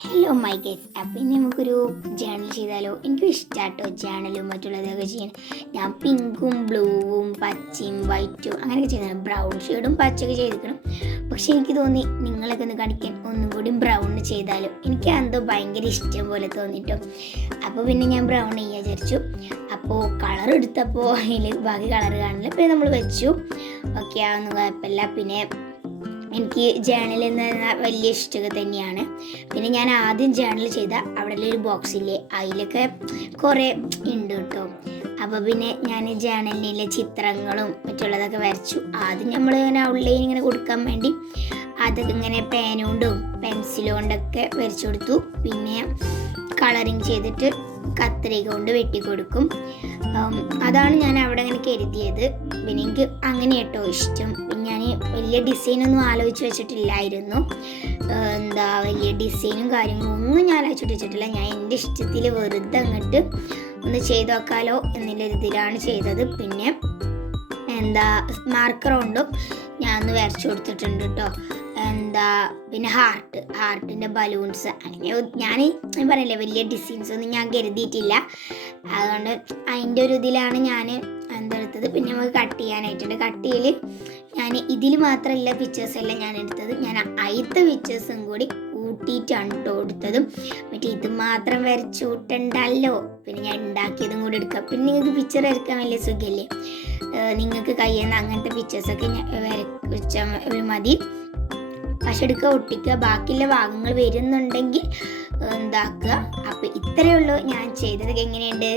Hello my guys, അപ്പം ഇനി നമുക്കൊരു ജേണൽ ചെയ്താലോ? എനിക്കും ഇഷ്ടമാട്ടോ ജേണലും മറ്റുള്ളതൊക്കെ ചെയ്യാൻ. ഞാൻ പിങ്കും ബ്ലൂവും പച്ചയും വൈറ്റും അങ്ങനെയൊക്കെ ചെയ്തതാണ്. ബ്രൗൺ ഷെയ്ഡും പച്ചയൊക്കെ ചെയ്തിരിക്കണം. പക്ഷെ എനിക്ക് തോന്നി നിങ്ങളൊക്കെ ഒന്ന് കാണിക്കാൻ ഒന്നും കൂടി ബ്രൗൺ ചെയ്താലോ. എനിക്ക് എന്തോ ഭയങ്കര ഇഷ്ടം പോലെ തോന്നിട്ടോ. അപ്പോൾ പിന്നെ ഞാൻ ബ്രൗൺ ചെയ്യാൻ വിചാരിച്ചു. അപ്പോൾ കളർ എടുത്തപ്പോൾ അതിൽ ബാക്കി കളർ കാണില്ല. പിന്നെ നമ്മൾ വെച്ചു. ഓക്കെ, അതൊന്നും കുഴപ്പമില്ല. പിന്നെ എനിക്ക് ജേണൽ എന്ന് പറഞ്ഞാൽ വലിയ ഇഷ്ടമൊക്കെ തന്നെയാണ്. പിന്നെ ഞാൻ ആദ്യം ജേണൽ ചെയ്ത അവിടെ ഒരു ബോക്സില്ലേ, അതിലൊക്കെ കുറേ ഉണ്ട് കേട്ടോ. അപ്പോൾ പിന്നെ ഞാൻ ജേണലിലെ ചിത്രങ്ങളും മറ്റുള്ളതൊക്കെ വരച്ചു. ആദ്യം നമ്മൾ ഇങ്ങനെ ഔട്ട്ലൈൻ ഇങ്ങനെ കൊടുക്കാൻ വേണ്ടി അതൊക്കെ ഇങ്ങനെ പേനുകൊണ്ടും പെൻസിലും കൊണ്ടൊക്കെ വരച്ചു കൊടുത്തു. പിന്നെ കളറിങ് ചെയ്തിട്ട് കത്രിക കൊണ്ട് വെട്ടിക്കൊടുക്കും. അതാണ് ഞാൻ അവിടെ അങ്ങനെ കരുതിയത്. പിന്നെ എനിക്ക് അങ്ങനെ കേട്ടോ ഇഷ്ടം. ഞാൻ വലിയ ഡിസൈനൊന്നും ആലോചിച്ച് വെച്ചിട്ടില്ലായിരുന്നു. വലിയ ഡിസൈനും കാര്യങ്ങളും ഒന്നും ഞാൻ ആലോചിച്ചിട്ട് വെച്ചിട്ടില്ല. ഞാൻ എൻ്റെ ഇഷ്ടത്തിൽ വെറുതെ അങ്ങോട്ട് ഒന്ന് ചെയ്ത് നോക്കാലോ എന്നുള്ളൊരിതിലാണ് ചെയ്തത്. പിന്നെ മാർക്കർ കൊണ്ടും ഞാൻ ഒന്ന് വരച്ചു കൊടുത്തിട്ടുണ്ട് കേട്ടോ. പിന്നെ ഹാർട്ടിൻ്റെ ബലൂൺസ് അങ്ങനെ ഞാൻ പറയില്ലേ, വലിയ ഡിസൈൻസ് ഒന്നും ഞാൻ കരുതിയിട്ടില്ല. അതുകൊണ്ട് അതിൻ്റെ ഒരു ഇതിലാണ് ഞാൻ എടുത്തത്. പിന്നെ നമുക്ക് കട്ട് ചെയ്യാനായിട്ടുണ്ട്. കട്ട് ചെയ്യൽ ഞാൻ ഇതിൽ മാത്രമല്ല പിക്ചേഴ്സെല്ലാം ഞാൻ എടുത്തത്. ഞാൻ അയത്ത പിക്ചേഴ്സും കൂടി കൂട്ടിയിട്ടാണ് കേട്ടോ എടുത്തതും. മറ്റേ ഇത് മാത്രം വരച്ചു കൂട്ടണ്ടല്ലോ, പിന്നെ ഞാൻ ഉണ്ടാക്കിയതും കൂടി എടുക്കാം. പിന്നെ നിങ്ങൾക്ക് പിക്ചർ വരയ്ക്കാൻ വലിയ സുഖമല്ലേ, നിങ്ങൾക്ക് കഴിയുന്ന അങ്ങനത്തെ പിക്ചേഴ്സൊക്കെ വരച്ചാൽ മതി. പക്ഷെ എടുക്കുക, ഒട്ടിക്കുക, ബാക്കിയുള്ള ഭാഗങ്ങൾ വരുന്നുണ്ടെങ്കിൽ എന്താക്കുക. അപ്പോൾ ഇത്രയേ ഉള്ളൂ ഞാൻ ചെയ്തതൊക്കെ. എങ്ങനെയുണ്ട്?